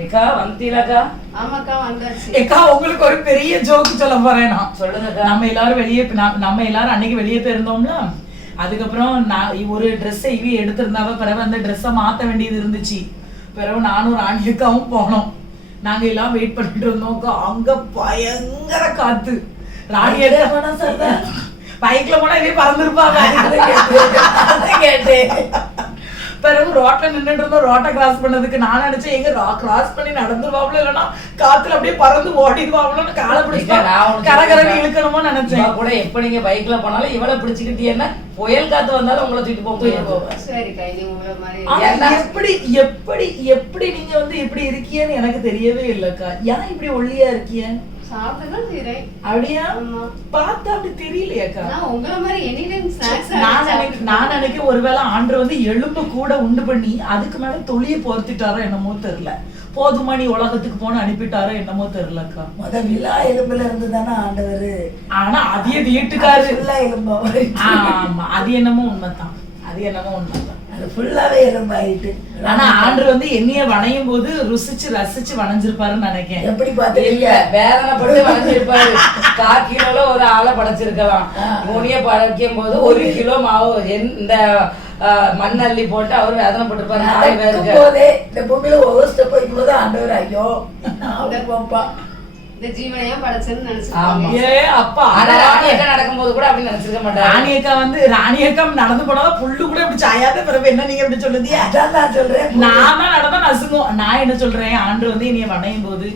ஏக்கா வந்தீங்களாக்கா? ஆமாக்கா வந்தாச்சு. ஏக்கா உங்களுக்கு ஒரு பெரிய ஜோக் சொல்ல போறேன் நான். சொல்லுங்கக்கா. நம்ம எல்லாரும் அன்னைக்கு வெளியே போயிருந்தோம்ல, அதுக்கப்புறம் நான் ஒரு ட்ரெஸ்ஸை இவி எடுத்திருந்தாவ, பிறகு அந்த ட்ரெஸ்ஸை மாத்த வேண்டியது இருந்துச்சு. பிறகு நானும் ராணியக்காவும் போனோம். நாங்க எல்லாம் வெயிட் பண்ணிட்டு இருந்தோம். அங்க பயங்கர காத்து. ராணியக்கா பைக்ல போனா இதே பறந்துருப்பாங்க. கேட்டேன். பிறகு ரோட்ல நின்றுட்டு இருந்தோம். ரோட்டை கிராஸ் பண்ணதுக்கு நான் நினைச்சேன் எங்க கிராஸ் பண்ணி நடந்துருவாங்களோ, இல்லைன்னா காத்துல அப்படியே பறந்து ஓடிடுவாங்களோன்னு காலை பிடிச்சா கரகரன்னு இழுக்கணுமோ நினைச்சேன். கூட எப்ப நீங்க பைக்ல போனாலும் இவளை பிடிச்சுக்கிட்டீங்கன்னா புயல் காத்து வந்தாலும் உங்களை தூக்கிட்டு போக முடியாது. சரிக்கா, இது உங்களை மாதிரி எப்படி எப்படி எப்படி நீங்க இப்படி இருக்கீங்கன்னு எனக்கு தெரியவே இல்லக்கா. ஏன் இப்படி ஒல்லியா இருக்கீங்க? சாப்பிட்டுதான் செய்றேன். அப்படியா? பார்த்தா அப்படி தெரியலையாக்கா? நான் உங்களை மாதிரி எனி டைம் ஸ்நாக்ஸ் நான் நினைக்கிறேன் ஒருவேளை ஆண்டவர் எலும்பு கூட உண்டு பண்ணி அதுக்கு மேல தொழிய பொறுத்திட்டாரோ என்னமோ தெரியல. போதுமா நீ உலகத்துக்கு போன அனுப்பிட்டாரோ என்னமோ தெரியலக்கா. விழா எலும்புல இருந்து தானே ஆண்டவர். ஆனா அதே வீட்டுக்காரு எலும்பு. ஆமா, அது என்னமோ உண்மைதான். அது ஃபுல்லாவே எலும்பாயிட்டு. ஆனா ஆண்டவர் என்னைய வணையும் போது ருசிச்சு ரசிச்சு வணைஞ்சிருப்பாருன்னு நினைக்கிறேன். எப்படி பாத்தீங்க? வேதனைப்பட்டு வணைஞ்சிருப்பாரு. 4 கிலோல ஒரு ஆளை படைச்சிருக்கலாம். முனிய படைக்கும் போது 1 கிலோ மாவு இந்த மண்ணள்ளி போட்டு அவரு வேதனைப்பட்டிருப்பாரு. 4 பேருக்கு போதே இந்த பூமியில ஒவ்வொரு ஸ்டெப் வைக்கும்போது ஆண்டவர் ஐயோ போப்பா இந்த ஜீவனையா படைச்சேன்னு நடக்கும் போது கூட அப்படி நினைச்சிருக்க மாட்டாங்க. ராணியக்கா நடந்து போனாலும் புல்லு கூட இப்படி சாயாத பிறகு என்ன நீங்க இப்படி சொல்லுதியா? நான் சொல்றேன், நாம நடந்தா நசுங்கும். நான் என்ன சொல்றேன், ஆண்டு என்னைய வணையும் போது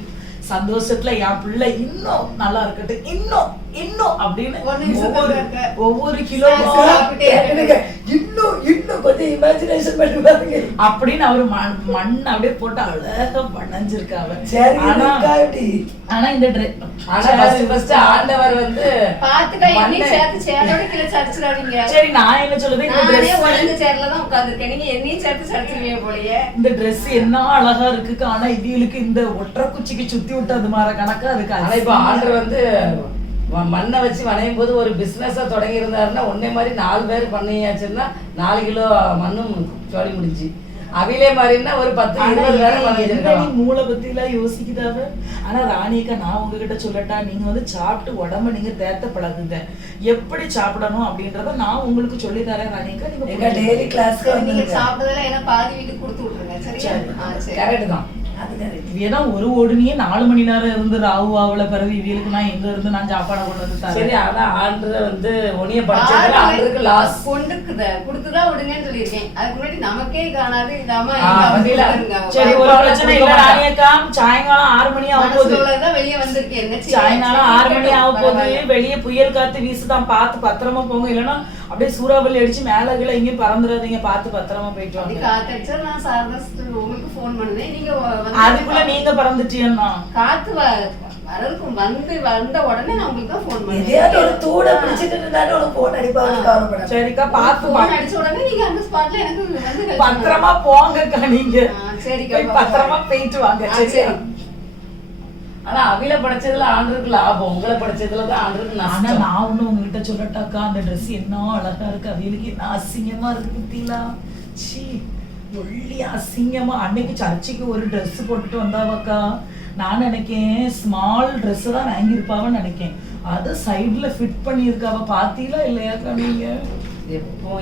சந்தோஷத்துல என் பிள்ளை இன்னும் நல்லா இருக்கட்டும், இன்னும் இன்னும் அப்படின்னு ஒவ்வொரு கிலோ இன்னும் இன்னும் கொஞ்சம் இமேஜினேஷன் பண்ணி பாருங்க அப்படின்னு அவரு மண் அப்படியே போட்டு அழகா வணைஞ்சிருக்காங்க. ஆனா இந்த ஆண்டவர் சரி நான் என்ன சொல்லுது, இந்த ட்ரெஸ் என்ன அழகா இருக்கு. ஆனா இதுகளுக்கு இந்த ஒற்றை குச்சிக்கு சுத்தி விட்டது மாற கணக்கா இருக்கு. இப்ப ஆண்டவர் மண்ணை வச்சு வணையும் போது ஒரு பிசினஸா தொடங்கி இருந்தாருன்னா ஒன்னே மாதிரி 4 பேர் பண்ணியாச்சுன்னா 4 கிலோ மண்ணும் சோழி முடிஞ்சு. அவிலே மாதிரின்னா ஒரு 10-20 பேரை பண்ணிருக்காங்க. மூளை பத்தி எல்லாம் யோசிக்குதாவ. ஆனா ராணியக்கா, நான் உங்ககிட்ட சொல்லட்டா, நீங்க சாப்பிட்டு உடம்ப நீங்க தேத்த பழகுங்க. எப்படி சாப்பிடணும் அப்படின்றத நான் உங்களுக்கு சொல்லி தரேன் ராணியக்கா. நீங்க டெய்லி கிளாஸ்க்கு நீங்க சாப்பிட்டதெல்லாம் என்ன பாதி வீட்டுக்கு கொடுத்து விட்டுருங்க. சரியா? கரெக்ட் தான். இவதான் ஒரு ஓடுனியே 4 மணி நேரம் இருந்து ராவுவாவில பிறகு இவளுக்கு நான் எங்க இருந்து நான் சாப்பாடை கொண்டு வந்து தரேன். சரி, ஆனா ஆண்டர் ஒனிய படிச்சதுல ஆண்டருக்கு லாஸ் கொடுத்துதான் விடுங்கன்னு சொல்லியிருக்கேன். அதுக்கு முன்னாடி நமக்கே காணாது இல்லாம. சரி, ஒரு பிரச்சனை இல்ல ராணியக்கா. சாயங்காலம் 6 மணி ஆகும் போது வெளியே வந்திருக்கேன். சாயங்காலம் 6 மணி ஆகும் போது வெளியே புயல் காத்து வீசுதான், பார்த்து பத்திரமா போங்க. இல்லைன்னா அப்படியே சூறாவளி அடிச்சு மேல கீழே எங்கேயும் பறந்துடாதீங்க. பார்த்து பத்திரமா போயிட்டு வாங்க. காத்தடிச்சா நான் சாரதா உங்களுக்கு போன் பண்ணுவேன். நீங்க அதுக்குள்ள நீங்க பறந்துட்டீங்கன்னா காத்து வரதுக்கு வந்த உடனே நான் உங்களுக்கு தான் போன் பண்ணுவேன். ஒரு தூட பிடிச்சிட்டு இருந்தாலும் ஒரு போன் அடிப்பாங்க. சரிக்கா, பார்த்து போன் அடிச்ச உடனே நீங்க அந்த ஸ்பாட்ல எனக்கு வந்து பத்திரமா போங்கக்கா. நீங்க சரிக்கா, பத்திரமா போயிட்டு வாங்க. சரி. ஆனா அவில படைச்சதுல ஆண்டருக்கு லாபம், உங்களை படைச்சதுலதான் ஆண்டருக்கு நஷ்டம். ஆனா நான் ஒண்ணு உங்ககிட்ட சொல்லட்டாக்கா, அந்த ட்ரெஸ் என்ன அழகா இருக்கு, அவியலுக்கு என்ன அசிங்கமா இருக்கு பத்திலா. சீ, ஒல்லி அசிங்கமா. அன்னைக்கு சர்ச்சைக்கு ஒரு ட்ரெஸ் போட்டுட்டு வந்தாவக்கா. நான் நினைக்கேன் ஸ்மால் ட்ரெஸ் தான் வாங்கியிருப்பாவன்னு நினைக்கேன். அது சைட்ல ஃபிட் பண்ணியிருக்காவ. பாத்தீங்களா இல்லையாக்கா நீங்க? எப்போ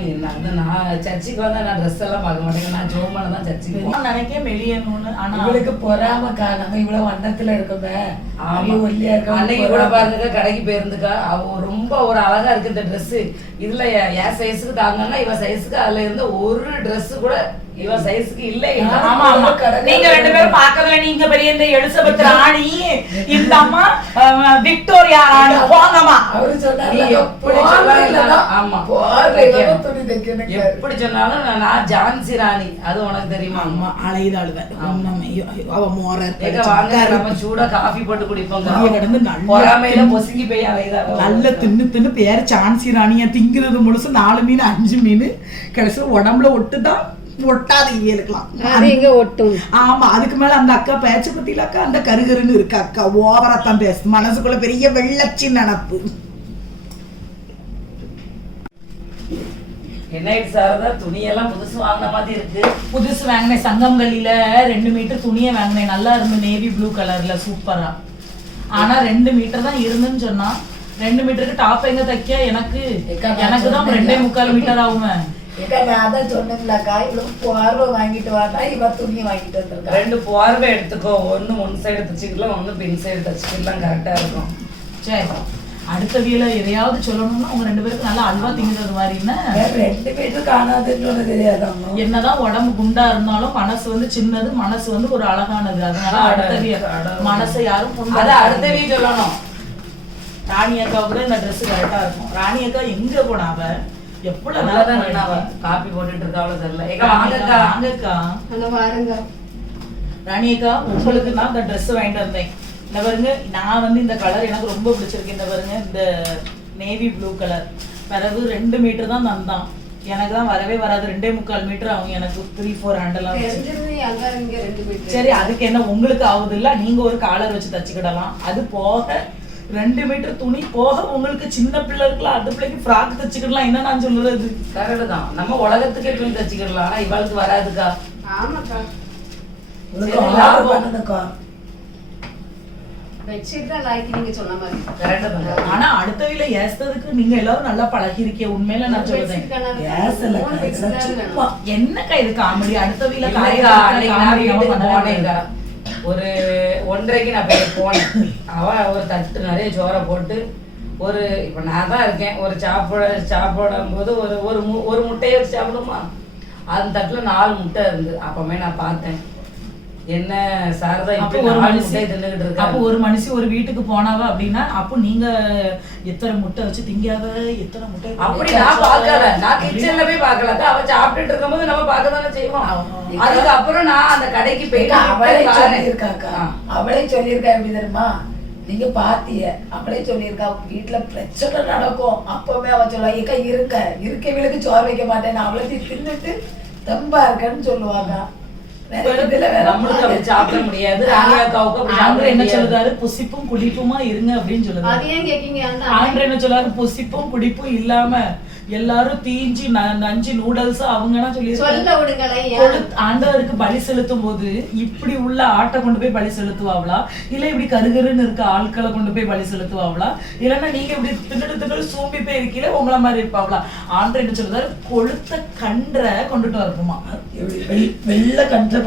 நான் சர்ச்சுக்கு வந்தா நான் ட்ரெஸ் எல்லாம் பார்க்க மாட்டேன். நான் ஜோமான தான் சர்ச்சுக்கு நினைக்கேன் வெளியேன்னு. ஆனா இவளுக்கு பொறாமக்கா, நம்ம இவ்வளவு வண்ணத்துல இருக்கோமே. அன்னைக்கு கூட பாருங்க, கடைக்கு போயிருந்துக்கா, அவ ரொம்ப ஒரு அழகா இருக்கு இந்த ட்ரெஸ். இதுல என் சைஸுக்கு தாங்கன்னா இவ சைஸுக்கு அதுல இருந்த ஒரு ட்ரெஸ் கூட இவ சைஸ்க்கு இல்ல. ஆமா ஆமா, நீங்க 2 பேரும் பார்க்கல. நீங்க பெரிய இந்த எலிசபெத் ராணி, இந்த அம்மா விக்டோரியா ராணி. போங்கம்மா. அவரு சொன்னாரு எப்படி சொன்னாலும் ஆமா, எப்படி சொன்னாலும் நான் ஜான்சி ராணி. அது உனக்கு தெரியுமா? அம்மா அலைதாளுவ. அவ மோர வாங்க, நம்ம சூடா காஃபி போட்டு குடிப்போங்க. கிடந்து பொறாமையில பொசுங்கி போய் அலைதாள். நல்ல தின்னு பேர் சான்சி ராணியா. திங்கிறது முழுசு 4 மீன் 5 மீன் கடைசி உடம்புல ஒட்டுதான். ஒட்டாது இருக்கலாம். ஆமா, அதுக்கு மேல அந்த அக்கா பேச்ச பத்தில அக்கா அந்த கருகருன்னு இருக்கு. அக்கா ஓவரா தான் பேசு. மனசுக்குள்ள பெரிய வெள்ளச்சி நினப்பு. என்ன ஆயிடுச்சு சாரதா, துணியெல்லாம் புதுசு வாங்கின மாதிரி இருக்கு. புதுசு வாங்கினேன் சங்கம்கல்லியில 2 மீட்டர் துணியை வாங்கினேன். நல்லா இருந்து நேவி ப்ளூ கலர்ல சூப்பரா. ஆனா 2 மீட்டர் தான் இருந்துன்னு சொன்னா 2 மீட்டருக்கு டாப் எங்க தைக்க? எனக்கு தான் 2.25 மீட்டர் ஆகுமே. நான் அதான் சொன்னேன்லக்கா, இவ்வளவு பார்வை வாங்கிட்டு வரா, இவ துணியை வாங்கிட்டு வந்திருக்கா. 2 பார்வை எடுத்துக்கோ, ஒண்ணு முன் சைடு தச்சுக்கலாம், ஒண்ணு பின் சைடு தச்சுக்கலாம், கரெக்டா இருக்கும். சரி, அடுத்த வீல எதையாவது சொல்லணும்னா உங்க 2 பேருக்கு நல்லா அல்வா திங்கிறது மாதிரின்னா 2 மீட்டர் காணாதுன்னு தெரியாதாங்க. என்னதான் உடம்பு குண்டா இருந்தாலும் மனசு வந்து சின்னது, மனசு வந்து ஒரு அழகானது. அதனால அடுத்த வீ மனசை யாரும் அத அடுத்த வீ சொல்லணும். ராணி அக்காவுக்கு தான் இந்த ட்ரெஸ் கரெக்டா இருக்கும். ராணி அக்கா எங்க போனா? அவ எவ்வளவு காப்பி போட்டுட்டு இருக்காவளோ தெரியல. ஏக்கா வாங்கக்கா. வாங்கக்கா. அந்த வாருங்க ராணி அக்கா, உங்களுக்கு நான் இந்த ட்ரெஸ் வாங்கிட்டு வந்தேன். இந்த பாருங்க, நான் வந்து இந்த கலர் எனக்கு ரொம்ப பிடிச்சிருக்கு. இந்த பாருங்க, இந்த நேவி ப்ளூ கலர். பிறகு 2 மீட்டர் தான் தந்தான். எனக்கு தான் வரவே வராது. 2.25 மீட்டர் ஆகும் எனக்கு. 3-4 ஹேண்டெல்லாம் தெரிஞ்சிருந்து அங்க இங்க 2 மீட்டர். சரி, அதுக்கு என்ன, உங்களுக்கு ஆகுது இல்ல, நீங்க ஒரு காலர் வச்சு தச்சுக்கிடலாம். அது போக 2 மீட்டர் துணி போக உங்களுக்கு சின்ன பிள்ளை இருக்கலாம், அந்த பிள்ளைக்கு ஃப்ராக் தச்சுக்கிடலாம். என்ன நான் சொல்றது? கரெக்ட் தான். நம்ம உலகத்துக்கே துணி தச்சுக்கிடலாம். ஆனா இவளுக்கு வராதுக்கா. ஆமாக்கா, உனக்கு ஆர்டர் பண்ணுதுக்கா. பெட்ஷீட் தான் லாய்க்கு நீங்க சொன்ன மாதிரி. கரெக்ட் தான். ஆனா அடுத்த வீல ஏசதுக்கு நீங்க எல்லாரும் நல்லா பழகி இருக்கீங்க. உண்மையில நான் சொல்றேன். என்னக்கா இது காமெடி? அடுத்த வீல போனேங்க ஒரு 1:30க்கு நான் போய் போனேன். அவ ஒரு தட்டு நிறைய சோறை போட்டு ஒரு, இப்ப நான் தான் இருக்கேன், ஒரு சாப்பிடும் போது ஒரு முட்டையை வச்சு சாப்பிடுமா, அந்த தட்டுல 4 முட்டை இருந்து. அப்பமே நான் பார்த்தேன், என்ன சாரதா இப்ப ஒரு மனுஷன் தின்னுகிட்டு இருக்கா. அப்போ ஒரு மனுஷி ஒரு வீட்டுக்கு போனாவா அப்படின்னா, அப்போ நீங்க எத்தனை முட்டை வச்சு திங்காத, எத்தனை முட்டை அப்படி நான் பார்க்கல. நான் கிச்சன்ல போய் பார்க்கலக்கா. அவ சாப்பிட்டுட்டு இருக்கும்போது நம்ம பார்க்க தானே செய்வோம். அதுக்கப்புறம் நான் அந்த கடைக்கு போயிட்டு அவளே சொல்லியிருக்காக்கா. அவளே சொல்லியிருக்கா. எப்படி தெரியுமா, நீங்க பாத்திய அவளே சொல்லியிருக்கா, வீட்டுல பிரச்சனை நடக்கும். அப்பவே அவ சொல்லுவா, ஏக்கா இருக்கவங்களுக்கு சோறு வைக்க மாட்டேன், நான் அவளை தின்னுட்டு தெம்பா இருக்கேன்னு சொல்லுவாங்க. சாப்பிட முடியாது. என்ன சொல்றாரு, புசிப்பும் குடிப்புமா இருங்க அப்படின்னு சொல்லுவாரு. ஆண்ட்ரே என்ன சொல்றாரு, புசிப்பும் குடிப்பும் இல்லாம எல்லாரும் தீஞ்சி நஞ்சு நூடல்ஸ் அவங்க ஆண்டவருக்கு பலி செலுத்தும் போது இப்படி உள்ள ஆட்டை கொண்டு போய் பலி செலுத்துவாங்களா, இல்ல இப்படி கருகருன்னு இருக்க ஆட்களை கொண்டு போய் பலி செலுத்துவாங்களா, இல்லன்னா நீங்க இப்படி தின்னு சூம்பி போய் இருக்கீங்க உங்களை மாதிரி இருப்பாங்களா? ஆண்டர் என்ன சொல்றாரு, கொளுத்த கன்றை கொண்டுட்டு வரணுமா, வெள்ள கன்றை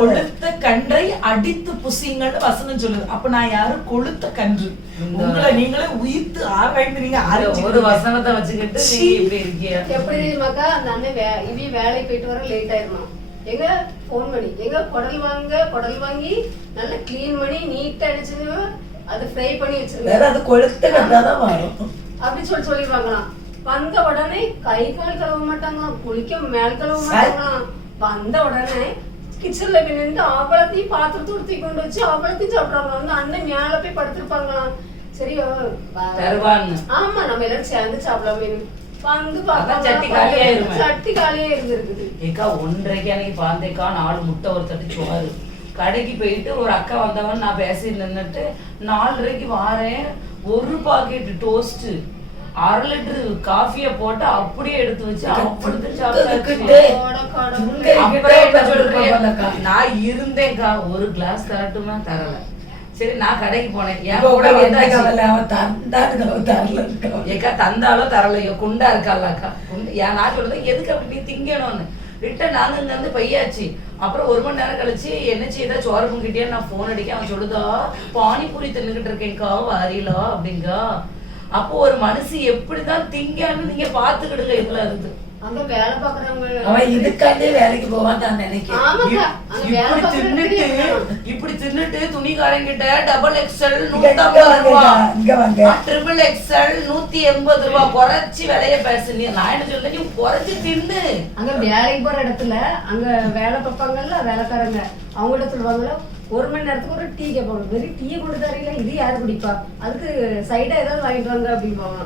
கொளுத்த கன்றை அடித்து புசிங்கன்னு வசனம் சொல்லுது. அப்ப நான் யாரும் கொளுத்த கன்று, உங்களை நீங்களே உயிர்த்து ஆராய்ந்து ஒரு வசனத்தை வச்சுக்கிட்டு எப்படி தெரியுமாக்கா, அந்த அண்ணன் வேலைக்கு போயிட்டு வர லேட் ஆயிருமா, எங்க போன் பண்ணி எங்க குடல் வாங்கி நல்லா கிளீன் பண்ணி நீட்டா அடிச்சு அது ஃப்ரை பண்ணி வச்சிருக்காங்க, அது கொளுத்த கண்டாதான் வரும் அப்படி சொல்லிடுவாங்களாம். வந்த உடனே கை கால் கழுவ மாட்டாங்களாம், குளிக்க மேல் கழுவ மாட்டாங்களாம். வந்த உடனே கிச்சன்ல போய் நின்று அவளத்தையும் பாத்திரத்தோடு தூக்கி கொண்டு வச்சு அவளத்தையும் சாப்பிடுறாங்க. வந்து அண்ணன் மேல போய் படுத்திருப்பாங்களாம். சரி ஆமா, நம்ம எல்லாரும் சேர்ந்து சாப்பிடலாமே. வந்து சட்டி காலியா இருந்திருக்குது. ஏக்கா 1:30க்கு அன்னைக்கு பாந்தேக்கா 4 முட்டை ஒரு தட்டு சோறு. கடைக்கு போயிட்டு ஒரு அக்கா வந்தவன் நான் பேசி நின்னுட்டு 4:30க்கு வாரேன், ஒரு பாக்கெட் டோஸ்ட் 1/2 லிட்டர் காஃபிய போட்டு அப்படியே எடுத்து வச்சு நான் இருந்தேன்க்கா. ஒரு கிளாஸ் தரட்டுமா, தரல. சரி, நான் கடைக்கு போனேன். ஏக்கா தந்தாலோ தரலையோ, குண்டா இருக்காக்கா. நான் சொல்றது எதுக்கு அப்படி நீ திங்கணும்னு ரிட்டன் நாங்க இங்க வந்து பையாச்சு. அப்புறம் 1 மணி நேரம் கழிச்சு என்ன செய்தா, சோறு பொங்கிட்டே நான் போன் அடிக்க. அவன் சொல்லுதா, பானிபூரி தின்னுகிட்டு இருக்கேன்க்கா வாரிலா அப்படிங்கா. அப்போ ஒரு மனுஷி எப்படிதான் திங்கான்னு நீங்க பாத்துக்கிடுங்க. இதுல இருந்து அங்க வேலை பாக்குறவங்க அவன் இதுக்காண்டே வேலைக்கு போவான் தான் நினைக்கிறேன். இப்படி தின்னுட்டு துணிக்காரங்கிட்ட டபுள் எக்ஸ்எல் 150 ரூபாய், ட்ரிபிள் எக்ஸ்எல் 180 ரூபாய் குறைச்சி விலைய பேசுனீங்க. நான் என்ன சொல்றேன், நீ குறைச்சி தின்னு. அங்க வேலைக்கு போற இடத்துல அங்க வேலை பார்ப்பாங்கல்ல வேலைக்காரங்க, அவங்க கிட்ட சொல்லுவாங்கல்ல 1 மணி நேரத்துக்கு ஒரு டீ கேட்பாங்க. வெறும் டீயை கொண்டு தரீங்களா, இது யாரு குடிப்பா, அதுக்கு சைடா ஏதாவது வாங்கிட்டு வாங்க அப்படிம்பாங்க.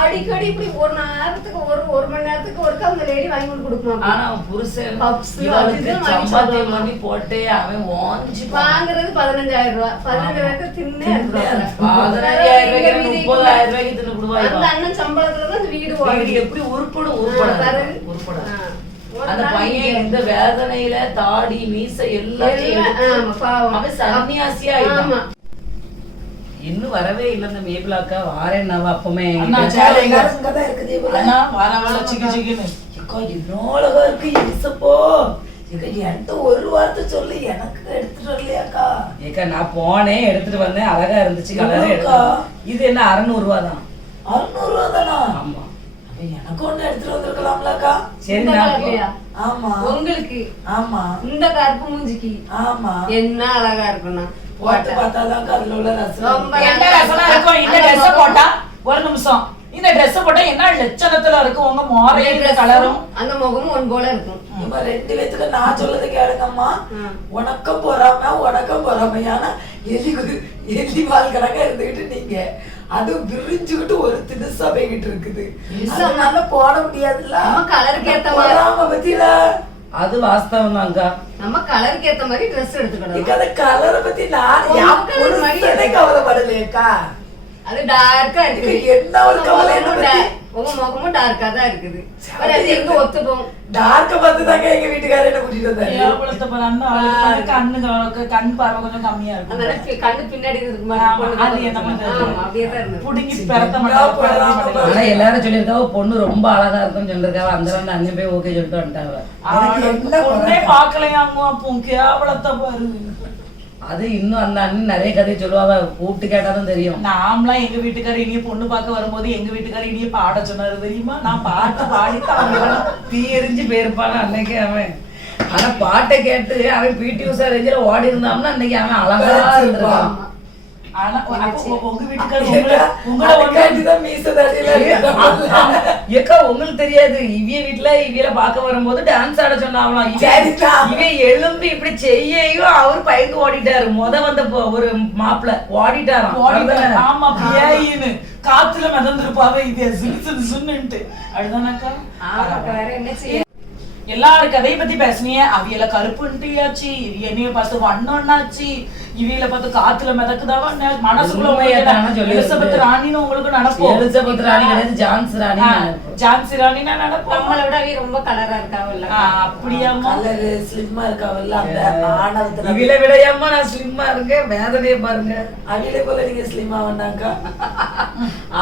அடிக்கடி இப்படி ஒரு நேரத்துக்கு ஒரு மணி நேரத்துக்கு ஒருக்கா அந்த லேடி வாங்கி கொண்டு கொடுக்குமா. ஆனா புருஷன் Puffs, இவளுக்கு அது வாங்கி சப்பாத்தி சாப்பிடுவாங்க. பண்ணி போட்டு அவன் வாஞ்சி வாங்குறது 15,000 ரூபாய். 15,000 தின்னே இருப்பாங்க. 15,000 ரூபாய்க்கு 30,000 ரூபாய்க்கு தின்னு கொடுவாங்க. அந்த அண்ணன் சம்பளத்துலதான் அந்த வீடு வீடு ஓடுது. எப்படி உருப்படும். அந்த பையன் இந்த வேதனையில தாடி மீசை எல்லாத்தையும் எடுத்து அவன் சன்னியாசியா ஆயிட்டான். இன்னும் வரவே இல்ல இந்த மேபிளாக்கா. வாரேன்னாவா அப்பமே அண்ணா, எல்லாரும் இங்கதான் இருக்குது இவள. அண்ணா வாரவள சிக்கு சிக்குன்னு ஏக்கா இவ்வளோ அழகா இருக்கு இசப்போ. ஏக்கா என்கிட்ட ஒரு வார்த்தை சொல்லு, எனக்கு எடுத்துட்டு வரலையாக்கா? ஏக்கா நான் போனேன் எடுத்துட்டு வந்தேன், அழகா இருந்துச்சு கலரே. எவ்வளவுக்கா? இது என்ன 600 ரூபா தான். 600 ரூபா தானா? ஆமா. அப்ப எனக்கு ஒண்ணு எடுத்துட்டு வந்திருக்கலாம்லக்கா? சரி இந்த நான் கலர்லயா? ஆமா உங்களுக்கு ஆமா இந்த கருப்பு மூஞ்சிக்கு ஆமா என்ன அழகா இருக்கும்னா போட்டு பார்த்தாதான் அதுல உள்ள ரசம். ரொம்ப என்ன ரசனா இருக்கும் இந்த Dress போட்டா? ஒரு நிமிஷம், இந்த Dress போட்டா என்ன லட்சணத்துல இருக்கும் உங்க மோரையில கலரும் அந்த முகமும் ஒன் போல இருக்கும். இப்ப 2 பேத்துக்கு நான் சொல்லதை கேளுங்கம்மா. உனக்கும் பொறாம ஏன்னா எலி வால் கணக்கா இருந்துகிட்டு நீங்க அது விரிஞ்சுக்கிட்டு ஒரு தினுசா போய்கிட்டு இருக்குது. அதனால போட முடியாதுல்ல. நம்ம கலருக்கு ஏத்த மாதிரி பொறாம பத்தியில அது வாஸ்தவம் தான்க்கா. நம்ம கலருக்கு ஏத்த மாதிரி ட்ரெஸ் எடுத்துக்கணும். அந்த கலரை பத்தி நான் யாருமே கவலைப்படலையேக்கா. அது டார்க்கா இருக்கு. என்ன ஒரு கவலை என்ன பத்தி? உங்க முகமும் டார்க்கா தான் இருக்குது. வேற அது எங்க ஒத்துப்போம்? டார்க்க பார்த்து தாங்க எங்க வீட்டுக்காரர் என்ன கூட்டிட்டு வந்தாரு. ஏவலத்தை பாரு, அந்த ஆளுக்கு கண் பார்வை கொஞ்சம் கம்மியா அந்த இருக்கும். கண்ணு பின்னாடி இருக்கு ஆமா, அது என்ன மாதிரி ஆமா, அப்படியே தான் இருந்தது. புடுங்கி பெரத்த மாட்டாங்க. ஆனா எல்லாரும் சொல்லியிருக்காவ பொண்ணு ரொம்ப அழகா இருக்கும்னு சொல்லிருக்காவ. அந்த வந்து அண்ணன் போய் ஓகே சொல்லிட்டு வந்துட்டாவ. பொண்ணே பாக்கலையாங்க. அப்போ கேவலத்தை பாரு. அது இன்னும் அந்த அண்ணன் நிறைய கதையை சொல்லுவாவ. கூப்பிட்டு கேட்டாலும் தெரியும். நாமலாம் எங்க வீட்டுக்காரர் இனிய பொண்ணு பார்க்க வரும்போது எங்க வீட்டுக்காரர் இனிய பாட சொன்னாரு தெரியுமா? நான் பாட்டு பாடித்தான் தீ எரிஞ்சு போயிருப்பான அன்னைக்கு அவன். ஆனா பாட்டை கேட்டு அவன் பிடி உஷா ரேஞ்சில ஓடி இருந்தான்னா அன்னைக்கு அவன் அழகா இருந்திருக்கான். ஆனா அப்போ உங்க வீட்டுக்காரர் உங்களை ஏக்கா உங்களுக்கு தெரியாது, இவிய வீட்டுல இவியல பாக்க வரும்போது டான்ஸ் ஆட சொன்னாங்களாம். இவன் எழும்பி இப்படி செய்யையும் அவர் பயந்து ஓடிட்டாரு. வந்த ஒரு மாப்பிள்ள ஓடிட்டாராம். ஆமா, பியாயின்னு காத்துல மிதந்திருப்பாவே இது சுன்னுட்டு. அதுதானக்கா? வேற என்ன செய்ய? எல்லாரும் கதையை பத்தி பேசுனீங்க. அவியல கருப்புன்ட்டியாச்சு, என்னைய பார்த்து வண்ணாச்சு, இவியல பார்த்து காத்துல மிதக்குதாவா. மனசுக்குள்ள எலிசபெத் ராணின்னு உங்களுக்கு நினைப்போம். எலிசபெத் ராணி கிடையாது, ஜான்சி ராணி. ஜான்சி ராணினா நினைப்போம். நம்மளை விட அவிய ரொம்ப கலரா இருக்காவல்ல. அப்படியாமா? கலரு ஸ்லிம்மா இருக்காவல்ல, அந்த ஆணவத்துல. இவில விடையாம நான் ஸ்லிம்மா இருக்கேன். வேதனையை பாருங்க. அவில போல நீங்க ஸ்லிம்மா வந்தாக்கா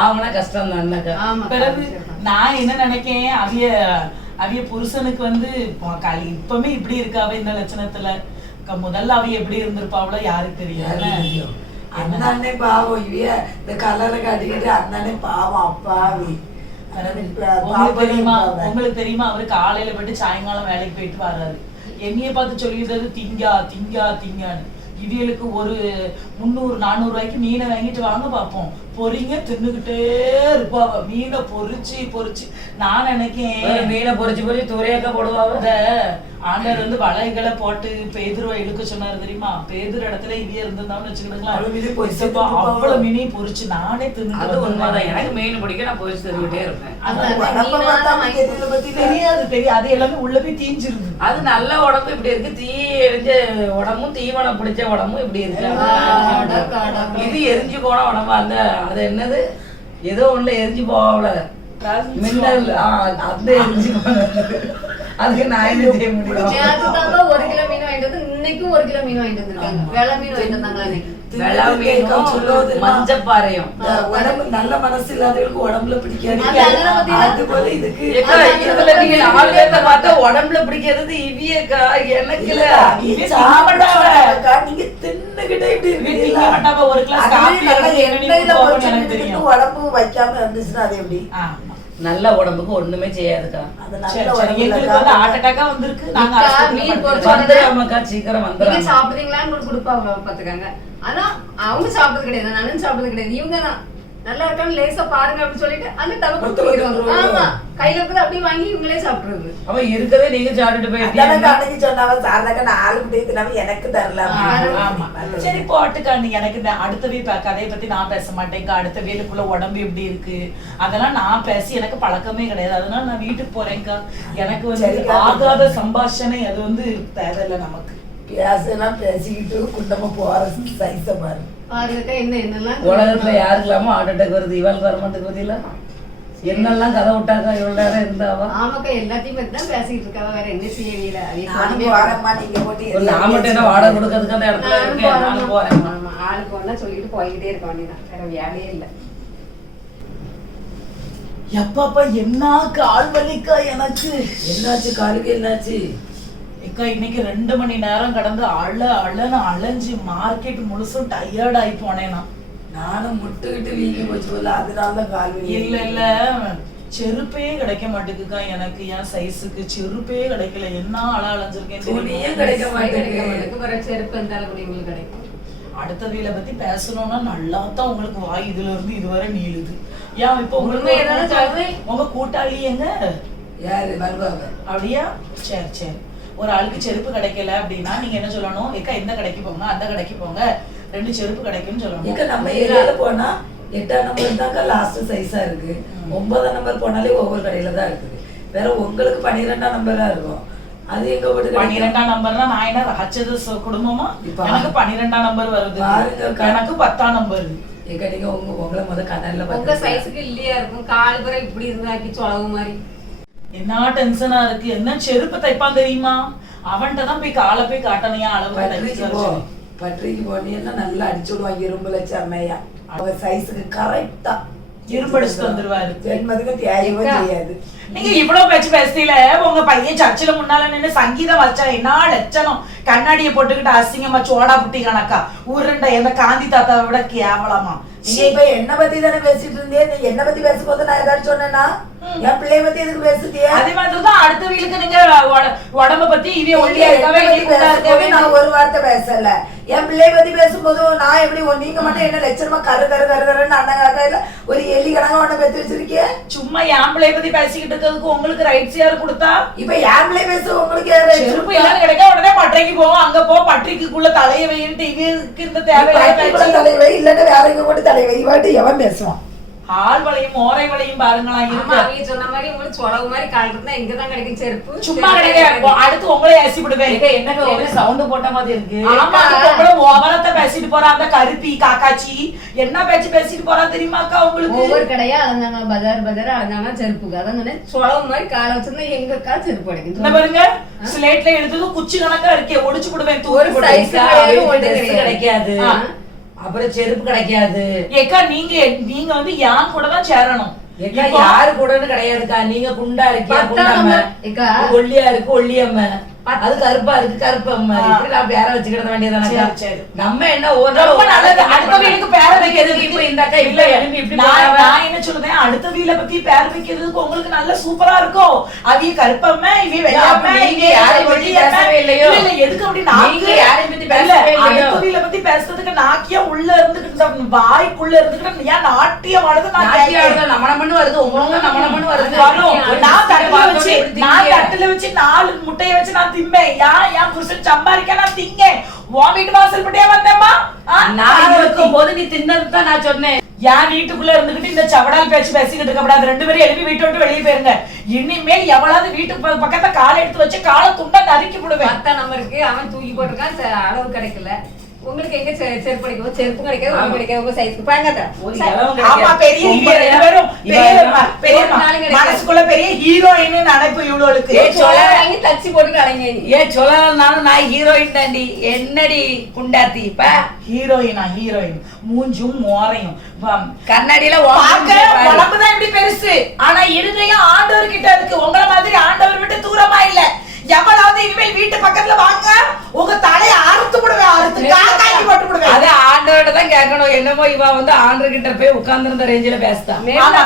ஆவனா கஷ்டம் தான்க்கா. பிறகு நான் என்ன நினைக்கேன், அவிய புருஷனுக்கு வந்து இப்பமே இப்படி இருக்காவ இந்த லட்சணத்துல. முதல்ல அவிய எப்படி இருந்திருப்பாவளோ யாருக்கு தெரியும். அண்ணே பாவம். இவைய இந்த கலரை காட்டிக்கிட்டு அண்ணனே பாவம் அப்பாவி. உங்களுக்கு தெரியுமா அவரு காலையில போயிட்டு சாயங்காலம் வேலைக்கு போயிட்டு வர்றாரு. என்னைய பார்த்து சொல்லிடுறது திங்கான்னு. இவியலுக்கு ஒரு 300-400 ரூபாய்க்கு மீனை வாங்கிட்டு வாங்க பாப்போம். பொறிங்க தின்னுகிட்டே இருப்பாவ. மீனை பொறிச்சு நான் நினைக்கேன் மீனை பொறிச்சு துறையாக்க போடுவாங்க. ஆண்டர் வந்து வளைகளை போட்டு பேதுருவா இழுக்க சொன்னாரு தெரியுமா? பேதுரு இடத்துல இவிய இருந்திருந்தான்னு வச்சுக்கிடுங்களா, அவ்வளவு மீனையும் பொறிச்சு நானே தின்னு. அது உண்மைதான். எனக்கு மீன் பிடிக்க நான் பொறிச்சு தருகிட்டே இருப்பேன். தெரியாது அது எல்லாமே உள்ள போய் தீஞ்சிருது. அது நல்ல உடம்பு இப்படி இருக்கு, தீ எரிஞ்ச உடம்பும் தீவனம் பிடிச்ச உடம்பும் இப்படி இருக்கு. இது எரிஞ்சு போன உடம்பு. அந்த அது என்னது ஏதோ ஒண்ணு எரிஞ்சு போகல மின்னல், அந்த எரிஞ்சு போனது. அதுக்கு நான் என்ன செய்ய முடியும்? 1 கிலோ மீன் வாங்கிட்டு வந்து இன்னைக்கும் 1 கிலோ மீன் வாங்கிட்டு வந்திருக்காங்க. வெள்ளை மீன் வாங்கிட்டு வந்தாங்களா இன்னைக்கு? மஞ்சப்பாறையும். உடம்பு நல்ல மனசு இல்லாதவங்களுக்கு உடம்புல பிடிக்காது. அது போல இதுக்கு இதுல நீங்க 4 பேர்த்த பார்த்தா உடம்புல பிடிக்கிறது இவியக்கா. எனக்கு இல்ல. நீங்க தின்னுகிட்டே இப்படி ஒரு கிளாஸ் உடம்பு வைக்காம இருந்துச்சுன்னா அது எப்படி? நல்ல உடம்புக்கு ஒண்ணுமே செய்யாதுக்கா. எங்களுக்கு வந்து ஹார்ட் அட்டாக்கா வந்திருக்கு. நாங்க வந்துடாமக்கா, சீக்கிரம் வந்துடும். சாப்பிடுறீங்களான்னு கொடுப்பாங்க பாத்துக்காங்க. ஆனா அவங்க சாப்பிடுறது கிடையாது, நானும் சாப்பிடுறது கிடையாது. இவங்க தான் நல்லா இருக்கான்னு லேசா பாருங்க அப்படின்னு சொல்லிட்டு அந்த டவ கொத்து கொடுத்துருவாங்க. கொடுத்துருவாங்க. ஆமா கையில இருக்கிறது அப்படியே வாங்கி இவங்களே சாப்பிடுறது. அப்ப இருக்கதே நீங்க சாப்பிட்டுட்டு போயிட்டீங்க. அன்னைக்கு சொன்னாவ சாரதாக்கா 4 முட்டை தினாம எனக்கு தரல. ஆமா. சரி போட்டுக்கா, நீ எனக்கு இந்த அடுத்த வீ கதையை பத்தி நான் பேச மாட்டேங்க. அடுத்த வீட்டுக்குள்ள உடம்பு எப்படி இருக்கு அதெல்லாம் நான் பேசி எனக்கு பழக்கமே கிடையாது. அதனால நான் வீட்டுக்கு போறேன்க்கா. எனக்கு வந்து ஆகாத சம்பாஷணை அது வந்து தேவையில்லை நமக்கு. பேசலாம் பேசிக்கிட்டு குண்டமா போற சைஸ பாரு. பாருங்கக்கா என்னெல்லாம் உலகத்துல யாருக்கு இல்லாம ஹார்ட் அட்டாக் வருது, இவளுக்கு வர மாட்டேங்குது. என்னெல்லாம் கதை விட்டாக்கா இவ்வளவு நேரம் இருந்தாவா? ஆமாக்கா எல்லாத்தையும் பத்தி தான் பேசிட்டு இருக்காவ, வேற என்ன செய்யல. நானும் வரமா நீங்க போட்டு நான் மட்டும் என்ன வாடகை கொடுக்கறதுக்கு அந்த இடத்துல இருக்கேன். நானும் போறேன். ஆமா ஆளுக்கு ஒண்ணா சொல்லிட்டு போய்கிட்டே இருக்க வேண்டியதான், வேற வேலையே இல்ல. எப்பப்பா என்ன கால் வலிக்கா எனக்கு. என்னாச்சு காலுக்கு என்னாச்சு? அக்கா இன்னைக்கு 2 மணி நேரம் கடந்து அழன்னு அலைஞ்சு மார்க்கெட் முழுசும் டயர்ட் ஆகி போனேன் நான். நானும் முட்டுக்கிட்டு வீங்கி போச்சு போல, அதனாலதான் கால் வலி. இல்ல செருப்பே கிடைக்க மாட்டேங்குக்கா எனக்கு. என் சைஸுக்கு செருப்பே கிடைக்கல. என்ன அலைஞ்சிருக்கேன். துணியும் கிடைக்க மாட்டேங்குது. வர செருப்பு இருந்தாலும் கூட உங்களுக்கு கிடைக்கும். அடுத்த வீல பத்தி பேசணும்னா நல்லா தான் உங்களுக்கு வாய் இதுல இருந்து இதுவரை நீளுது. ஏன் இப்ப உங்களுக்கு உண்மையை சொல்றேன். உங்க கூட்டாளி எங்க? யாரு வருவாங்க? அப்படியா? சரி ஒரு ஆளுக்கு செருப்பு கிடைக்கல அப்படின்னா நீங்க என்ன சொல்லணும்? ஏக்கா இந்த கடைக்கு போங்க, அந்த கடைக்கு போங்க, 2 செருப்பு கிடைக்கும்னு சொல்லணும். ஏக்கா நம்ம ஏரியால போனா 8ஆம் நம்பர் தான்க்கா லாஸ்ட் சைஸா இருக்கு. 9ஆம் நம்பர் போனாலே ஒவ்வொரு கடையில தான் இருக்குது. வேற உங்களுக்கு 12ஆம் நம்பரா இருக்கும். அது எங்க போட்டு 12ஆம் நம்பர்னா நான் என்ன ராட்சத குடும்பமா? எனக்கு 12ஆம் நம்பர் வருது. எனக்கு 10ஆம் நம்பர். ஏக்கா நீங்க உங்களை முத கண்ணால உங்க சைஸுக்கு இல்லையா இருக்கும். கால் புற இப்படி இருந்தாக்கி சொலவு மாதிரி. என்ன டென்ஷனா இருக்கு. என்ன செருப்பு தைப்பான் தெரியுமா? அவன்கிட்ட தான் போய் காலை போய் காட்டணையா அளவு பற்றிக்கு போனீங்கன்னா நல்லா அடிச்சுடுவாங்க இரும்புல செம்மையா. அவ சைஸுக்கு கரெக்டா இரும்பு அடிச்சுட்டு வந்துருவாரு. ஜென்மத்துக்கு தேவையே தெரியாது. நீங்க இவ்வளவு பேச்சு பேசல. உங்க பையன் சர்ச்சில முன்னால நின்று சங்கீதம் வச்சா என்ன லட்சணம். கண்ணாடியை போட்டுக்கிட்டு அசிங்கமா சோடா புட்டி கணக்கா ஊருண்ட எந்த காந்தி தாத்தாவை விட கேவலமா. நீ இப்ப என்ன பத்தி தானே பேசிட்டு இருந்தே. நீ என்ன பத்தி பேசும்போது நான் ஏதாச்சும் சொன்னேன்னா என் பிள்ளைய பத்தி எதுக்கு பேசுதியா? அதே மாதிரிதான் அடுத்த வீட்டுக்கு நீங்க உடம்ப பத்தி இவ ஒல்லியா இருக்கவே நான் ஒரு வார்த்தை பேசல. என் பிள்ளைய பத்தி பேசும்போது நான் எப்படி நீங்க மட்டும் என்ன லட்சணமா கருன்னு அண்ணங்காக்க ஒரு எலி கணங்க ஒண்ணு பெத்து வச்சிருக்கிய. சும்மா என் பிள்ளைய பத்தி பேசிக்கிட்டு இருக்கிறதுக்கு உங்களுக்கு ரைட்ஸ் யாரு கொடுத்தா? இப்ப என் பிள்ளைய பேச உங்களுக்கு யாரு செருப்பு எல்லாம் கிடைக்க உடனே பட்டறைக்கு போவோம். அங்க போ பட்டறைக்குள்ள தலையை வைன்ட்டு இவருக்கு இந்த தேவையில்லை. தலைவை இல்லன்னா வேற எங்க போட்டு தலைவை இவாட்டு எவன் பேசுவான்? ஆள் வளையும் மோரை வளையும் பாருங்களா. அவங்க சொன்ன மாதிரி உங்களுக்கு சொலவு மாதிரி கால் இருந்தா எங்கதான் கிடைக்கும் செருப்பு? சும்மா கிடையாது. அடுத்து உங்களே ஏசி விடுவேன். என்னங்க ஒரே சவுண்ட் போட்ட மாதிரி இருக்கு. ஆமா ஓவரத்தை பேசிட்டு போறா அந்த கருப்பி காக்காச்சி. என்ன பேச்சு பேசிட்டு போறா தெரியுமாக்கா உங்களுக்கு? ஒவ்வொரு கடையா அலைஞ்சாங்க பஜார் அலைஞ்சாங்க செருப்புக்கு. அதான் சொன்னேன் சொலவு மாதிரி காலை வச்சிருந்தா எங்கக்கா செருப்பு கிடைக்கும்? இந்த பாருங்க ஸ்லேட்ல எடுத்தது குச்சி கணக்கா இருக்கே ஒடிச்சு விடுவேன். ஒரு சைஸ் கிடைக்காது, அப்புறம் செருப்பு கிடைக்காது. ஏக்கா நீங்க வந்து யான் கூட தான் சேரணும். யாரு கூடன்னு கிடையாதுக்கா. நீங்க குண்டா இருக்கியா குண்டாம, ஒல்லியா இருக்கு ஒல்லியம்ம, அது கருப்பா இருக்கு கருப்பம்மா. இப்படி நான் பேர வச்சுக்கிட வேண்டியதானே. நம்ம என்ன அடுத்த வீட்டுக்கு பேர வைக்கிறதுக்கு இப்ப இந்த அக்கா இல்ல எழுப்பி இப்படி நான் என்ன சொல்றேன், அடுத்த வீல பத்தி பேர வைக்கிறதுக்கு உங்களுக்கு நல்ல சூப்பரா இருக்கும். அவிய கருப்பம்மா இவிய வெள்ளாம இவிய யாரையும் பத்தி பேசவே இல்லையோ. இல்ல எதுக்கு அப்படி நீங்க யாரையும் பத்தி பேசவே இல்லையோ. அடுத்த வீல பத்தி பேசுறதுக்கு நாக்கியா உள்ள இருந்துகிட்டு வாய்க்குள்ள இருந்துகிட்டு ஏன் நாட்டியம் ஆடுது. நான் நம்மனமன்னு வருது, உங்களுக்கு நம்மனமன்னு வருது. நான் தட்டுல வச்சு 4 முட்டையை வச்சு நான் திம்பேன். என் புருஷன் சம்பாதிக்க நான் திங்கேன். உன் வீட்டு வாசல் பட்டியா வந்தேம்மா? நான் இருக்கும் போது நீ தின்னதுதான் நான் சொன்னேன். என் வீட்டுக்குள்ள இருந்துகிட்டு இந்த சவடால் பேச்சு பேசிக்கிட்டு இருக்கப்படாது. 2 பேரும் எழுப்பி வீட்டை விட்டு வெளியே போயிருங்க. இனிமேல் எவ்வளவு வீட்டுக்கு பக்கத்துல காலை எடுத்து வச்சு காலை துண்டா நறுக்கி விடுவேன். 10ஆம் நம்பருக்கு அவன் தூக்கி போட்டிருக்கான். அளவு கிடைக்கல. உங்களுக்கு எங்க செருப்பு கிடைக்கும்? செருப்பு கிடைக்காது, ஒண்ணு கிடைக்காது. உங்க சைஸ்க்கு பாங்கதா. ஆமா பெரிய மனசுக்குள்ள பெரிய ஹீரோயின் நினைப்பு இவ்வளவுக்கு. வாங்கி தச்சு போட்டு அடங்க. சொல்லனாலும் நான் ஹீரோயின் தாண்டி. என்னடி குண்டாத்தி இப்ப ஹீரோயின் மூஞ்சும் மோரையும் கண்ணாடியில உடம்புதான் இப்படி பெருசு. ஆனா இருதயம் ஆண்டவர் கிட்ட இருக்கு. உங்களை மாதிரி ஆண்டவர் விட்டு தூரமா இல்ல. எவ்வளவு இனிமேல் வீட்டு பக்கத்துல வாங்க உங்க தலையை அறுத்து விடுவேன். அது ஆண்டவர்கிட்ட தான் கேட்கணும். என்னமோ இவ வந்து ஆண்டவர் கிட்ட போய் உட்கார்ந்து ரேஞ்சில பேசுதான்.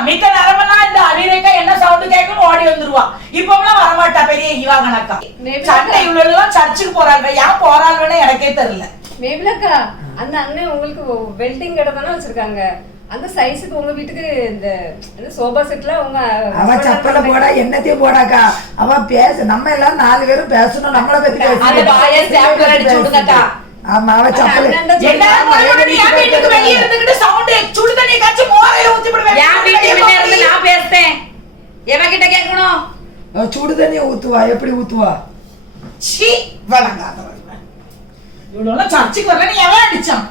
மித்த நேரமெல்லாம் இந்த அவிரேக்கா என்ன சவுண்ட் கேட்கணும் ஓடி வந்துருவா. இப்பெல்லாம் வரமாட்டா பெரிய இவா கணக்கா. சண்டை இவ்வளவு எல்லாம் சர்ச்சுக்கு போறாங்க. ஏன் போறாங்கன்னு எனக்கே தெரியல. மேபிலக்கா அந்த அண்ணன் உங்களுக்கு வெல்டிங் கடை தானே வச்சிருக்காங்க. அந்த சைஸுக்கு உங்க வீட்டுக்கு இந்த சோபா செட்ல உங்க அவ சப்பல போட என்னத்தையும் போடாக்கா. அவ பேச நம்ம எல்லாம் 4 பேரும் பேசணும். நம்மள பத்தி அந்த வாயை ஸ்டாப்லர் அடிச்சு விடுங்கக்கா. ஆமா அவ சப்பல எல்லாரும் என் வீட்டுக்கு வெளியே இருந்துகிட்டு சவுண்ட் சுடு தண்ணி காய்ச்சி மோரையில ஊத்தி விடுவேன். என் வீட்டுக்கு வெளியே இருந்து நான் பேசுறேன். எவகிட்ட கேட்கணும்? சுடு தண்ணி ஊத்துவா. எப்படி ஊத்துவா? சீ வளங்காதவன். இவ்வளவு சர்ச்சுக்கு வரல நீ எவன் அடிச்சான்?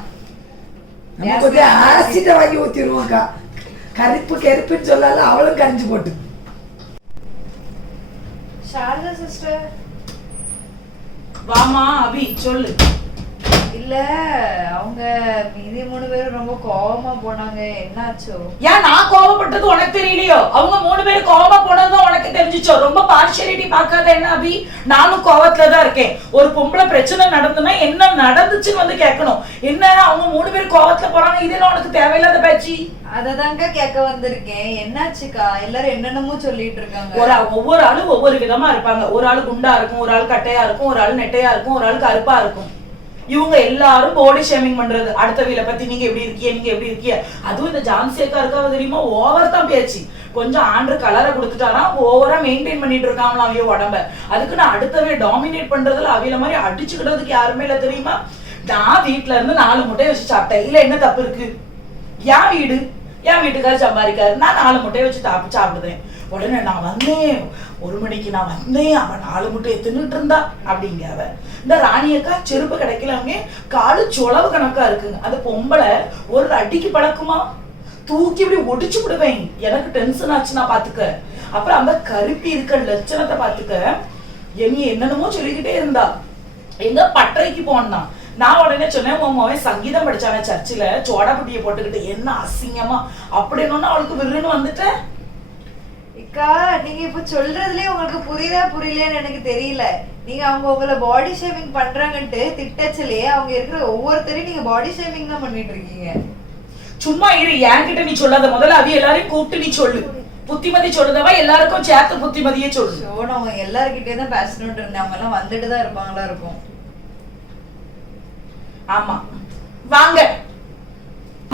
நம்ம கொஞ்சம் ஆசிட்ட வாங்கி ஊத்திடுவோம்க்கா. கருப்பு கருப்புன்னு சொல்லல அவளும் கரைஞ்சு போட்டு. சாரதா சிஸ்டர் வாமா அபி சொல்லு. இல்ல அவங்க மீதி 3 பேரும் ரொம்ப கோவமா போனாங்க, என்னாச்சோ? ஏன் நான் கோவப்பட்டது உனக்கு தெரியலையோ? அவங்க 3 பேரும் கோவமா போனதும் உனக்கு தெரிஞ்சுச்சோ? ரொம்ப பார்ஷியாலிட்டி பார்க்காத என்ன அபி? நானும் கோவத்துல தான் இருக்கேன். ஒரு பொம்பளை பிரச்சனை நடந்துன்னா என்ன நடந்துச்சுன்னு வந்து கேட்கணும். என்ன அவங்க 3 பேரும் கோவத்துல போறாங்க, இதெல்லாம் உனக்கு தேவையில்லாத பேச்சு. அததாங்க கேட்க வந்திருக்கேன். என்னாச்சுக்கா? எல்லாரும் என்னென்னமோ சொல்லிட்டு இருக்காங்க. ஒவ்வொரு ஆளும் ஒவ்வொரு விதமா இருப்பாங்க. ஒரு ஆளு குண்டா இருக்கும், ஒரு ஆள் கட்டையா இருக்கும், ஒரு ஆள் நெட்டையா இருக்கும், ஒரு ஆள் கருப்பா இருக்கும். இவங்க எல்லாரும் பாடி ஷேமிங் பண்றது. அடுத்த வீல பத்தி நீங்க எப்படி இருக்கீங்க, நீங்க எப்படி இருக்கீங்க. அதுவும் இந்த ஜான்சியக்கா இருக்காவ தெரியுமா, ஓவர் தான் பேச்சு. கொஞ்சம் ஆண்ட்ரு கலரை கொடுத்துட்டாராம், ஓவரா மெயின்டைன் பண்ணிட்டு இருக்காங்களா அவைய உடம்ப. அதுக்கு நான் அடுத்தவே டாமினேட் பண்றதுல அவையில மாதிரி அடிச்சுக்கிட்டதுக்கு யாருமே இல்ல தெரியுமா. நான் வீட்டுல இருந்து 4 முட்டையை வச்சு சாப்பிட்டேன். இல்ல என்ன தப்பு இருக்கு? என் வீடு, என் வீட்டுக்காரர் சம்பாதிக்காரு, நான் 4 முட்டையை வச்சு சாப்பிடுதேன். உடனே நான் வந்தேன் 1 மணிக்கு, நான் வந்தேன் அவன் 4 முட்டையை தின்னுட்டு இருந்தா அப்படிங்க. அவ இந்த ராணியக்கா செருப்பு கிடைக்கலாங்க, காலு சொலவு கணக்கா இருக்குங்க. அந்த பொம்பளை ஒரு அடிக்கு பழக்குமா, தூக்கி இப்படி ஒடிச்சு விடுவேன். எனக்கு டென்ஷன் ஆச்சுன்னா பாத்துக்க. அப்புறம் அந்த கருப்பி இருக்க லட்சணத்தை பாத்துக்க. எம்மி என்னென்னமோ சொல்லிக்கிட்டே இருந்தா. எங்க பட்டறைக்கு போனா நான் உடனே சொன்னேன், உன் மகன் சங்கீதம் படிச்சான சர்ச்சில் சோடாபுட்டியை போட்டுக்கிட்டு என்ன அசிங்கமா அப்படின்னு. அவளுக்கு விருன்னு வந்துட்டேன். அக்கா நீங்க இப்ப சொல்றதுலயே உங்களுக்கு புரியுதா புரியலையான்னு எனக்கு தெரியல. நீங்க அவங்க உங்களை பாடி ஷேமிங் பண்றாங்கன்ட்டு திட்டச்சிலேயே அவங்க இருக்கிற ஒவ்வொருத்தரையும் நீங்க பாடி ஷேமிங் தான் பண்ணிட்டு இருக்கீங்க. சும்மா இரு, என்கிட்ட நீ சொல்லாத. முதல்ல அது எல்லாரையும் கூப்பிட்டு நீ சொல்லு. புத்திமதி சொல்லுதவா எல்லாருக்கும் சேர்த்து புத்திமதியே சொல்லு. அவங்க எல்லார்கிட்டே தான் பேசணும்னு இருந்தேன். அவங்க எல்லாம் வந்துட்டு தான் இருப்பாங்களா இருக்கும். ஆமா வாங்க,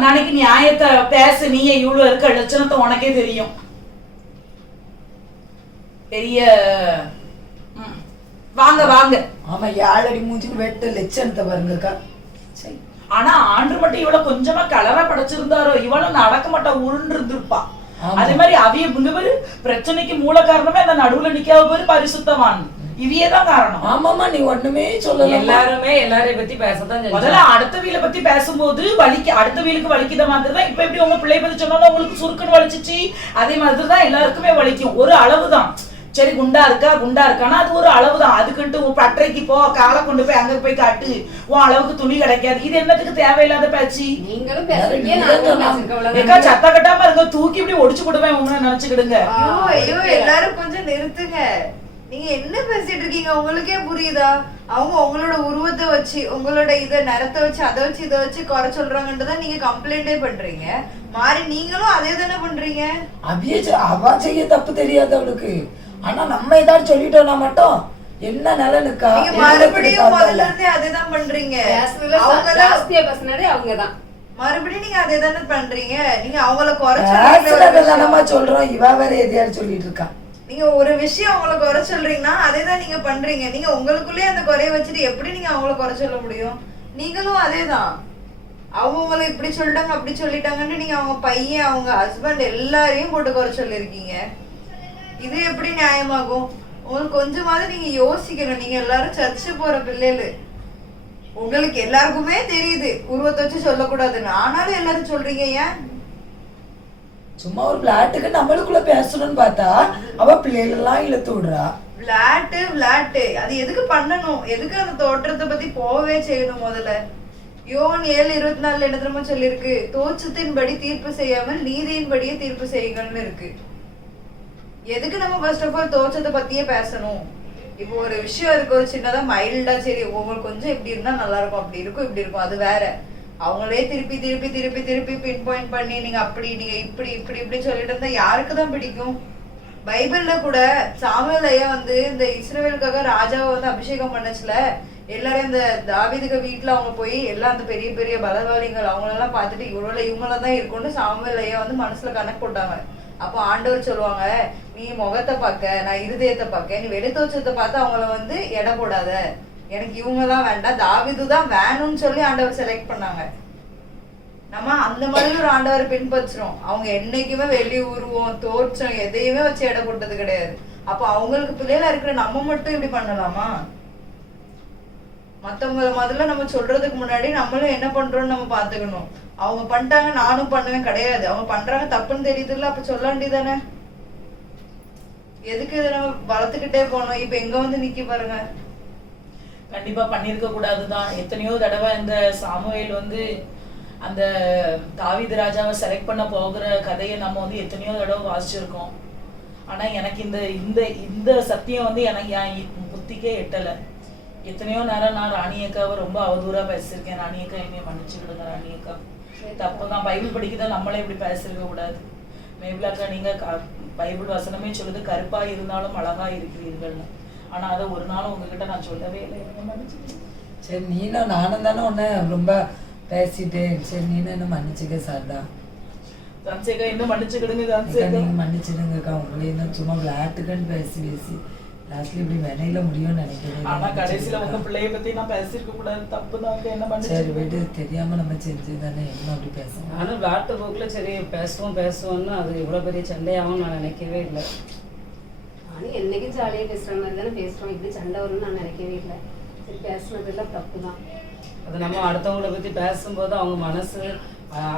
நாளைக்கு நியாயத்தை பேச. நீயே இவ்வளவு இருக்க லட்சணத்தை உனக்கே தெரியும். பெரிய வாங்க வாங்க. ஆமா 7 அடி மூஞ்சிக்கு வெட்ட லட்சணத்தை பாருங்கக்கா. ஆனா ஆண்டு மட்டும் இவ்வளவு கொஞ்சமா கலரா படைச்சிருந்தாரோ இவளும் நடக்க மாட்டா, உருண்டு இருந்திருப்பா. அதே மாதிரி அவிய முன்னுபேரு பிரச்சனைக்கு மூல காரணமே அந்த நடுவுல நிக்காத பேரு பரிசுத்தவான். இவியதான் காரணம். ஆமாமா நீ ஒண்ணுமே சொல்லல. எல்லாருமே எல்லாரையும் பத்தி பேசத்தான். முதல்ல அடுத்த வீல பத்தி பேசும்போது அடுத்த வீலுக்கு வலிக்கிற மாதிரி தான். இப்ப எப்படி உங்க பிள்ளை பத்தி சொன்னாலும் உங்களுக்கு சுருக்குன்னு வலிச்சிச்சு, அதே மாதிரிதான் எல்லாருக்குமே வலிக்கும். ஒரு அளவுதான். சரி குண்டா இருக்கானா அது ஒரு அளவுதான். அதுக்குன்ட்டு உன் பட்டறைக்கு போ, காலை கொண்டு போய் அங்க போய் காட்டு, உன் அளவுக்கு துணி கிடைக்காது. இது என்னத்துக்கு தேவையில்லாத பேச்சு? நீங்களும் பேசுறீங்க, சத்த கட்டாம இருக்க, தூக்கி இப்படி ஒடிச்சு போடுவேன் உங்களை நினைச்சுக்கிடுங்க. ஐயோ எல்லாரும் கொஞ்சம் நிறுத்துங்க. நீங்க என்ன பேசிட்டு இருக்கீங்க? உங்களுக்கே புரியுதா? அவங்க உங்களோட உருவத்தை வச்சு, உங்களோட இத நிறத்தை வச்சு, அதை வச்சு இதை வச்சு குறை சொல்றாங்கன்றதான் நீங்க கம்ப்ளைண்டே பண்றீங்க. மாறி நீங்களும் அதே தானே பண்றீங்க. அவ செய்ய தப்பு தெரியாது அவளுக்கு. ஆனா நம்ம ஏதாவது சொல்லிட்டோம்னா மட்டும் என்ன நலனுக்கா? நீங்க மறுபடியும் முதல்ல இருந்தே அதேதான் பண்றீங்க. அவங்கதான் மறுபடியும் நீங்க அதே தானே பண்றீங்க. நீங்க அவங்கள குறை சொல்றோம். இவ வேற எதையாவது சொல்லிட்டு இருக்கா. நீங்க ஒரு விஷயம் அவங்கள குறை சொல்றீங்கன்னா அதேதான் நீங்க பண்றீங்க. நீங்க உங்களுக்குள்ளே அந்த குறைய வச்சுட்டு எப்படி நீங்க அவங்கள குறை சொல்ல முடியும்? நீங்களும் அதேதான். அவங்கள இப்படி சொல்லிட்டாங்க அப்படி சொல்லிட்டாங்கன்னு நீங்க அவங்க பையன், அவங்க ஹஸ்பண்ட் எல்லாரையும் போட்டு குறை சொல்லிருக்கீங்க. இது எப்படி நியாயமாகும்? உங்களுக்கு கொஞ்சமாவது நீங்க யோசிக்கணும். நீங்க எல்லாரும் சர்ச்சு போற பிள்ளைகள், உங்களுக்கு எல்லாருக்குமே தெரியுது உருவத்தை வச்சு சொல்லக்கூடாதுன்னு. ஆனாலும் எல்லாரும் சொல்றீங்க. ஏன்? சும்மா ஒரு விளையாட்டுக்கு நம்மளுக்குள்ள பேசணும்னு பார்த்தா அவ பிள்ளைகள் எல்லாம் இழுத்து விடுறா. விளையாட்டு அது எதுக்கு பண்ணணும்? எதுக்கு அந்த தோற்றத்தை பத்தி போவே செய்யணும்? முதல்ல யோன் 7:24 என்ன தெரியுமா சொல்லிருக்கு? தோற்றத்தின்படி தீர்ப்பு செய்யாமல் நீதியின்படியே தீர்ப்பு செய்யுங்கன்னு இருக்கு. எதுக்கு நம்ம ஃபர்ஸ்ட் ஆஃப் ஆல் தோற்றத்தை பத்தியே பேசணும்? இப்போ ஒரு விஷயம் இருக்கு, ஒரு சின்னதா மைல்டா, சரி உங்களுக்கு கொஞ்சம் இப்படி இருந்தா நல்லா இருக்கும், அப்படி இருக்கும் இப்படி இருக்கும், அது வேற. அவங்களே திருப்பி திருப்பி திருப்பி திருப்பி பின் பாயிண்ட் பண்ணி நீங்க அப்படி நீங்க இப்படி இப்படி இப்படி சொல்லிட்டு இருந்தா யாருக்கு தான் பிடிக்கும்? பைபிள்ல கூட சாமுவேல் ஐயா இந்த இஸ்ரவேலுக்காக ராஜாவை அபிஷேகம் பண்ணச்சுல, எல்லாரும் இந்த தாவீதுக்கு வீட்டுல அவங்க போய் எல்லாம் அந்த பெரிய பெரிய பலவாளிகள் அவங்களெல்லாம் பார்த்துட்டு இவங்கள தான் இருக்கும்னு சாமுவேல் ஐயா வந்து மனசுல கணக்கு போட்டாங்க. அப்போ ஆண்டவர் சொல்லுவாங்க, நீ முகத்தை பார்க்க, நான் இருதயத்தை பார்க்க, நீ வெளித்தோற்றத்தை பார்த்து அவங்கள வந்து எடை போடாத, எனக்கு இவங்க தான் வேண்டாம், தாவீது தான் வேணும்னு சொல்லி ஆண்டவர் செலக்ட் பண்ணாங்க. நம்ம அந்த மாதிரி ஒரு ஆண்டவரை பின்பற்றுறோம். அவங்க என்னைக்குமே வெளி உருவம் தோற்றம் எதையுமே வச்சு எடை போட்டது கிடையாது. அப்ப அவங்களுக்கு பிள்ளைகளா இருக்கிற நம்ம மட்டும் இப்படி பண்ணலாமா? மத்தவங்கள முதல்ல நம்ம சொல்றதுக்கு முன்னாடி நம்மளும் என்ன பண்றோம்னு நம்ம பாத்துக்கணும். அவங்க பண்ணிட்டாங்க நானும் பண்ணுவேன் கிடையாது, அவங்க பண்றாங்க தப்புன்னு தெரியுதுல்ல, அப்ப சொல்ல வேண்டியதானே. எதுக்கு இதை நம்ம வளர்த்துக்கிட்டே போனோம்? இப்ப எங்க வந்து நிக்க பாருங்க. கண்டிப்பா பண்ணிருக்க கூடாதுதான். எத்தனையோ தடவை இந்த சாமுவேல் வந்து அந்த தாவீது ராஜாவை செலக்ட் பண்ண போகிற கதையை நம்ம வந்து எத்தனையோ தடவை வாசிச்சிருக்கோம். ஆனா எனக்கு இந்த இந்த இந்த சத்தியம் வந்து எனக்கு என் புத்திக்கே எட்டலை. எத்தனையோ நேரம் நான் ராணியக்காவை ரொம்ப அவதூறா பேசியிருக்கேன். ராணியக்கா என்னைய மன்னிச்சுக்கிடுங்க. ராணியக்கா தப்பு தான், பைபிள் படிக்கதான் நம்மளே இப்படி பேசிருக்க கூடாது. மேபிளாக்கா நீங்க பைபிள் வசனமே சொல்லுது கருப்பா இருந்தாலும் அழகா இருக்கிறீர்கள்னு. ஆனா அதை ஒரு நாளும் உங்ககிட்ட நான் சொல்லவே இல்லை. சரி நீனும் நானும் தானே உன்ன ரொம்ப பேசிட்டேன். சரி நீனும் என்ன மன்னிச்சுக்க சார்டா. ஜான்சேகா இன்னும் மன்னிச்சுக்கிடுங்க. அக்கா, ஜான்சேகா நீங்க மன்னிச்சிடுங்கக்கா. உங்களையும் தான் சும்மா விளையாட்டுக்கன்னு பேசி லாஸ்ட்ல இப்படி வினையில முடியும்னு ஆனா நினைக்கிறேன். கடைசியில உங்க பிள்ளைய பத்தி நான் பேசிருக்க கூடாது, தப்பு தான். என்ன சரி பண்ணி விட்டு, தெரியாம நம்ம செஞ்சு தானே என்ன அப்படி பேசணும். நானும் விளாட்டு போக்குல சரி பேசுவோம்னு அது இவ்வளவு பெரிய சண்டையாகும் நான் நினைக்கவே இல்லை. நானும் என்னைக்கும் ஜாலியா பேசுற மாதிரி தானே பேசுறோம், இப்படி சண்டை வரும்னு நான் நினைக்கவே இல்லை. சரி பேசுனதெல்லாம் தப்பு தான். அது நம்ம அடுத்தவங்களை பத்தி பேசும்போது அவங்க மனசு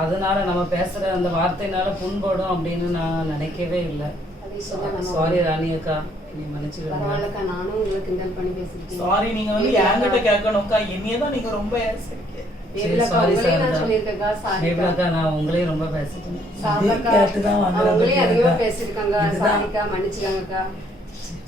அதனால நம்ம பேசுற அந்த வார்த்தையினால புண்படும் அப்படின்னு நான் நினைக்கவே இல்லை. அதை சொன்னா சாரி ராணி அக்கா, நீ மன்னிச்சுக்கிடுங்க. பரவாயில்லக்கா, நானும் உங்களை கிண்டல் பண்ணி பேசிருக்கேன். சாரி, நீங்க வந்து என்கிட்ட கேட்கணும்க்கா. என்னையதான் நீங்க ரொம்ப ஏசிருக்கீங்க. நான் சொல்லியிருக்கேக்கா, சாரிக்கா. மேபிளாக்கா நான் உங்களையும் ரொம்ப பேசிட்டேன். சாப்பிடக்கா, கேட்டுதான் வாங்குறது. அவங்களையும் அதிகமா பேசிருக்காங்க. இதுதான். சாரிக்கா, மன்னிச்சுக்காங்கக்கா.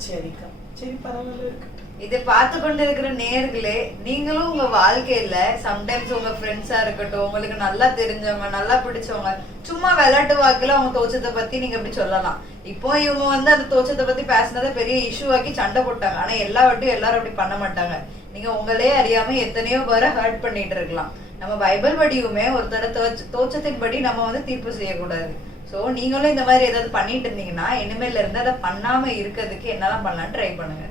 சரிக்கா, சரி பரவாயில்ல இருக்கு. இதை பார்த்து கொண்டு இருக்கிற நேயர்களே, நீங்களும் உங்க வாழ்க்கையில சம்டைம்ஸ் உங்க ஃப்ரெண்ட்ஸா இருக்கட்டும், உங்களுக்கு நல்லா தெரிஞ்சவங்க நல்லா பிடிச்சவங்க சும்மா விளையாட்டு வாக்குல அவங்க தோச்சத்தை பத்தி நீங்க இப்படி சொல்லலாம். இப்போ இவங்க வந்து அந்த தோச்சத்தை பத்தி பேசினதை பெரிய இஷ்யூ ஆக்கி சண்டை போட்டாங்க. ஆனா எல்லா வாட்டியும் எல்லாரும் அப்படி பண்ண மாட்டாங்க. நீங்க உங்களே அறியாம எத்தனையோ பேரை ஹர்ட் பண்ணிட்டு இருக்கலாம். நம்ம பைபிள் படியுமே ஒருத்தர தோச்சத்தின் படி நம்ம வந்து தீர்ப்பு செய்யக்கூடாது. ஸோ நீங்களும் இந்த மாதிரி ஏதாவது பண்ணிட்டு இருந்தீங்கன்னா இனிமேல இருந்து அதை பண்ணாம இருக்கிறதுக்கு என்னெல்லாம் பண்ணலாம்னு ட்ரை பண்ணுங்க.